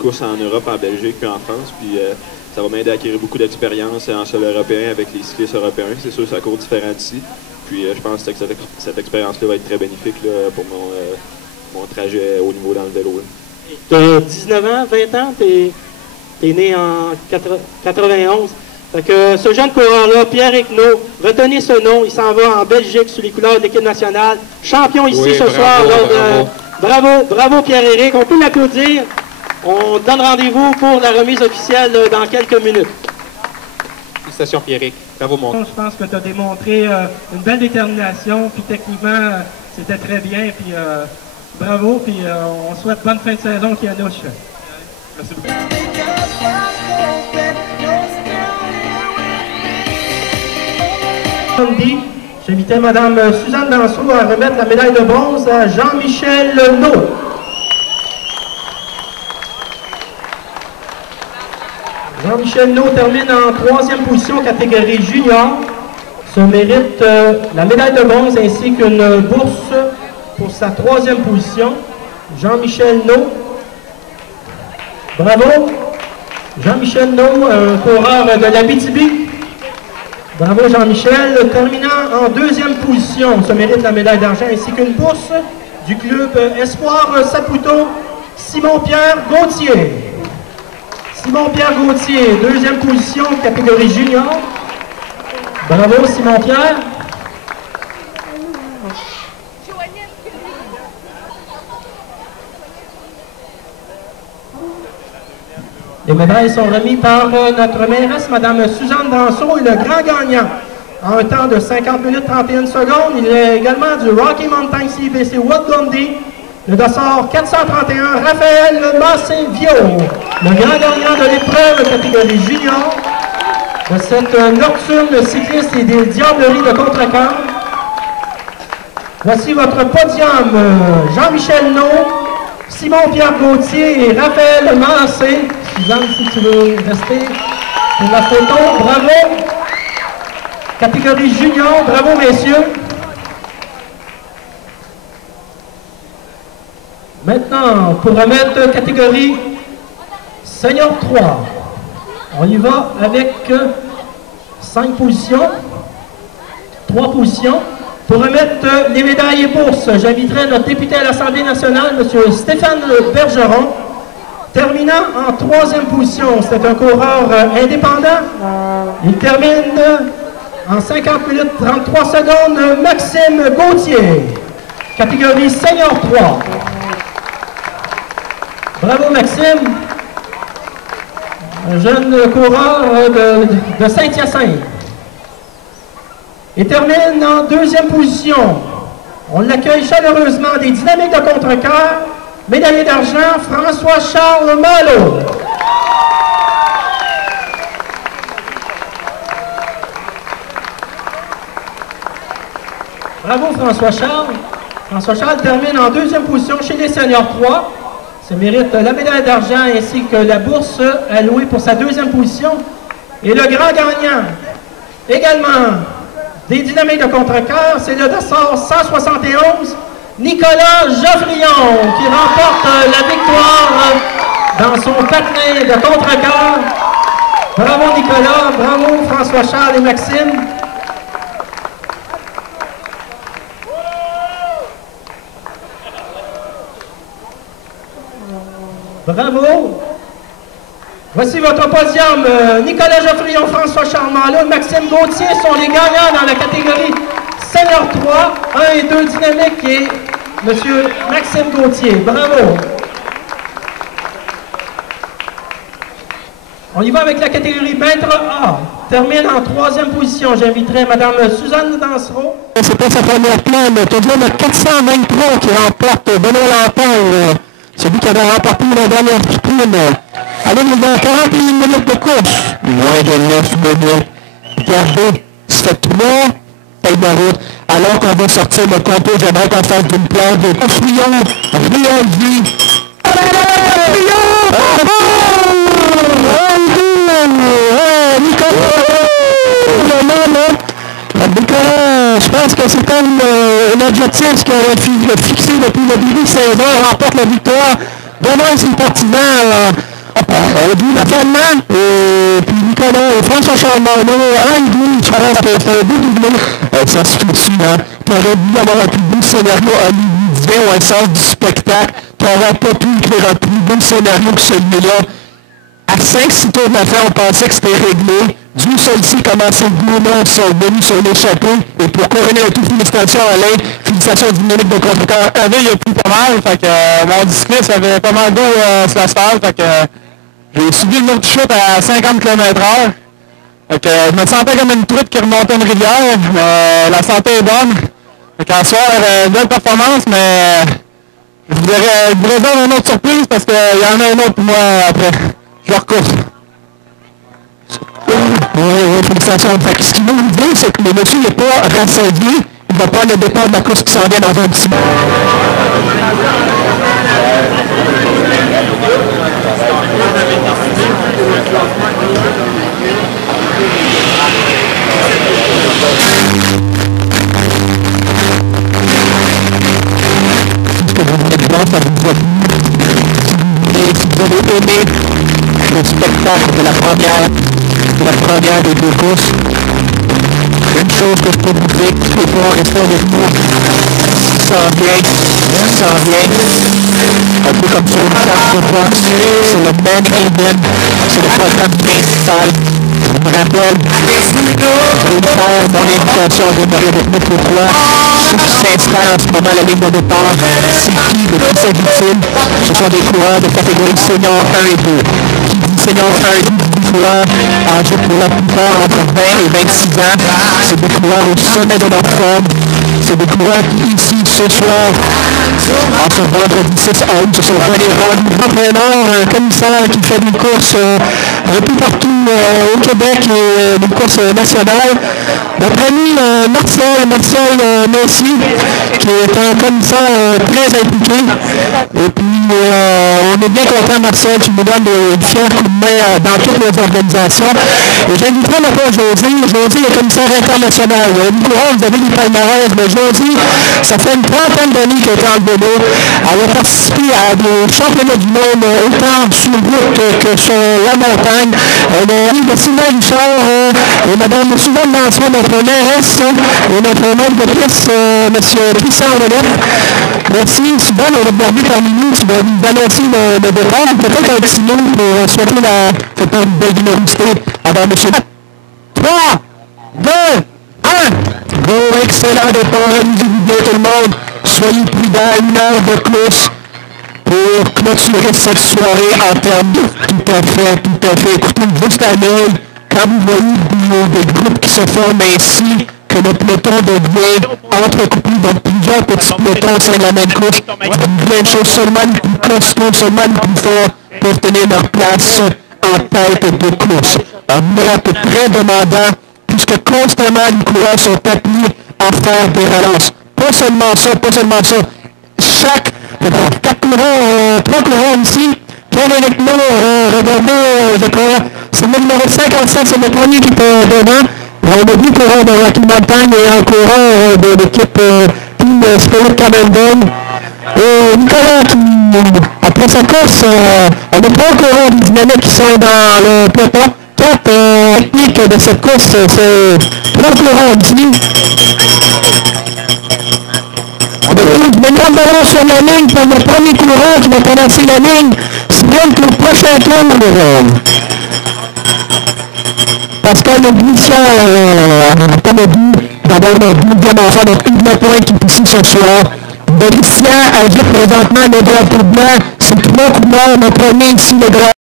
courses en Europe, en Belgique, puis en France. Puis ça va m'aider à acquérir beaucoup d'expérience en sol européen avec les cyclistes européens. C'est sûr, ça court différent d'ici. Puis je pense que cette expérience-là va être très bénéfique là, pour mon trajet au niveau dans le vélo. Tu as 19 ans, 20 ans, tu es né en 91. Fait que ce jeune coureur-là, Pierre Ecnault, retenez ce nom, il s'en va en Belgique sous les couleurs de l'équipe nationale. Champion ici oui, ce bravo, soir. bravo. Bravo Pierre-Éric, on peut l'applaudir. On donne rendez-vous pour la remise officielle dans quelques minutes. Félicitations Pierrick, bravo mon. Je pense que tu as démontré une belle détermination, puis techniquement, c'était très bien, puis bravo, puis on souhaite bonne fin de saison, Kianouche. Merci beaucoup. J'invitais Mme Suzanne Dansereau à remettre la médaille de bronze à Jean-Michel Naud. Jean-Michel Naud termine en 3e position, catégorie junior. Se mérite la médaille de bronze ainsi qu'une bourse pour sa 3e position. Jean-Michel Naud. Bravo. Jean-Michel Naud, un coureur de l'Abitibi. Bravo Jean-Michel. Terminant en 2e position, se mérite la médaille d'argent ainsi qu'une bourse du club Espoir Saputo, Simon-Pierre Gauthier. Simon-Pierre Gauthier, 2e position, catégorie junior. Bravo Simon-Pierre. Les médailles sont remises par notre mairesse, Mme Suzanne Dansereau, et le grand gagnant en un temps de 50 minutes 31 secondes. Il est également du Rocky Mountain CBC Wood-Dundee, le dossard 431, Raphaël Massé-Vio, le grand gagnant de l'épreuve catégorie junior de cette nocturne cycliste et des diableries de Contrecoeur. Voici votre podium, Jean-Michel Naud, Simon-Pierre Gauthier et Raphaël Massé. Suzanne, si tu veux rester pour la photo, bravo. Catégorie junior, bravo messieurs. Maintenant, pour remettre catégorie senior 3, on y va avec 5 positions, 3 positions. Pour remettre les médailles et bourses, j'inviterai notre député à l'Assemblée nationale, M. Stéphane Bergeron, terminant en 3e position. C'est un coureur indépendant. Il termine en 50 minutes 33 secondes, Maxime Gauthier, catégorie senior 3. Bravo Maxime, un jeune coureur de Saint-Hyacinthe. Et termine en 2e position. On l'accueille chaleureusement des Dynamiques de Contrecoeur, médaillé d'argent, François-Charles Malo. Bravo François-Charles. François-Charles termine en 2e position chez les seniors 3. Se mérite la médaille d'argent ainsi que la bourse allouée pour sa 2e position. Et le grand gagnant, également des Dynamiques de Contrecoeur, c'est le dossard 171, Nicolas Geoffrion, qui remporte la victoire dans son patin de Contrecoeur. Bravo Nicolas, bravo François-Charles et Maxime. Bravo. Voici votre podium. Nicolas Geoffrion, François-Charles Malo, Maxime Gauthier sont les gagnants dans la catégorie senior 3, 1 et 2 Dynamiques et M. Maxime Gauthier. Bravo. On y va avec la catégorie maître A. Termine en 3e position. J'inviterai Mme Suzanne Dansereau. C'est pas sa première plan, mais tout de même 423 qui remporte Benoît Lampagne. C'est lui qui avait remporté la dernière sprint. Alors, il va 41 minutes de course. Moins de 9 minutes. Regardez, c'est 3 paye de route. Alors qu'on va sortir le compte, j'aimerais qu'on fasse d'une place de construction réalisée. Nicolas, je pense que c'est comme un objectif qu'il a fixé depuis le début de saison, remporte la victoire. Demain, c'est partisans. Naturellement, et puis Nicolas et François Charbonneau, Alain Gouin, je pense que c'est un beau doublé. Ça se fait dessus, hein. Tu aurais dû avoir un plus beau scénario hollywoodien ou un sens du spectacle. Tu n'aurais pas pu écrire un plus beau scénario que celui-là. À 5-6 tours de la fin, on pensait que c'était réglé. Dieu seul sait comment ces deux-là sont venus sur l'échappée. Et pour couronner le tout, félicitations à Alain, félicitations du minute de contre-temps. Il a plu pas mal, fait que mon disque avait pas mal d'eau sur l'asphalte, fait que j'ai subi une autre chute à 50 km/h. Fait que je me sentais comme une truite qui remontait une rivière, mais la santé est bonne. Fait qu'en soir, belle performance, mais je voudrais donner une autre surprise parce qu'il y en a une autre pour moi après. Je recours. Oui, félicitations. Fait que ce qu'il veut vous dire, c'est que le monsieur n'est pas rassasié. Il va prendre le départ de la course qui s'en vient dans un petit moment. Ce que vous venez de voir, ça vous a plu. Et si vous avez aimé le spectacle de la première des deux courses, une chose que je peux vous dire, tu peux pas rester avec nous. Ça vient. Un peu comme sur une carte de boxe, c'est le main event, c'est le programme principal. Je me rappelle, je vais faire mon invitation à démarrer avec nous pour toi. Ceux qui s'installent en ce moment à la ligne de départ, c'est qui le plus utile? Ce sont des coureurs de catégorie senior 1 et 2. Qui dit senior 1 et 2 dit des coureurs âgés pour la plupart entre 20 et 26 ans. C'est des coureurs au sommet de leur forme. C'est des coureurs qui, ici, ce soir, en ce vendredi 6 août, se sont venus rendre entraîneur, un commissaire qui fait des courses un peu partout au Québec et des courses nationales. Notre ami Martial Messi, qui est un commissaire très impliqué. Et puis, on est bien content, Martial, qui nous donne des fiers coups de main dans toutes les organisations. Et j'inviterai maintenant José. José est commissaire international. Nicolas, vous avez des palmarès, mais José, ça fait une trentaine d'années qu'elle est en vélo. Elle a participé à des championnats du monde, autant sur route que sur la montagne. Elle est amie de Sylvain Richard et Mme Suzanne Lançois, notre mairesse, et notre membre de presse, M. Christian Renette. Merci, Suzanne, on va regarder parmi nous, tu vas nous annoncer le départ. Peut-être un petit mot pour souhaiter cette belle générosité avant M. 3, 2, 1. Go, excellent départ, bien tout le monde. Soyez prudents, une heure de course pour clôturer cette soirée en termes de tout à fait. Écoutez, juste à l'œil, quand vous voyez des groupes qui se forment ainsi, que le peloton devient entrecoupé dans plusieurs petits pelotons au sein de la même course, une chose seulement les plus costauds, seulement les plus forts pour tenir leur place en tête de course. Un numéro très demandant, puisque constamment les coureurs sont appelés à faire des relances. Pas seulement ça. Chaque 3 coureurs ici, qui est avec nous, regardez, je crois, c'est le numéro 57, c'est le premier qui est devant. On a vu coureur de Rocky Mountain et un coureur de l'équipe Team Spirit Camden. Et Nicolas, après sa course, on a 3 coureurs dynamiques qui sont dans le peloton. 4 techniques de cette course, c'est 3 coureurs ici. On a eu une grande balance sur la ligne pour le premier coureur qui va commencer la ligne. C'est bien que le prochain tour, Pascal Noblicia, comme on dit, d'abord notre deuxième enfant, notre Yves Lapointe qui est ici ce soir. Bélician agit présentement le drapeau blanc. C'est 3 couleurs, notre premier ici, le drapeau.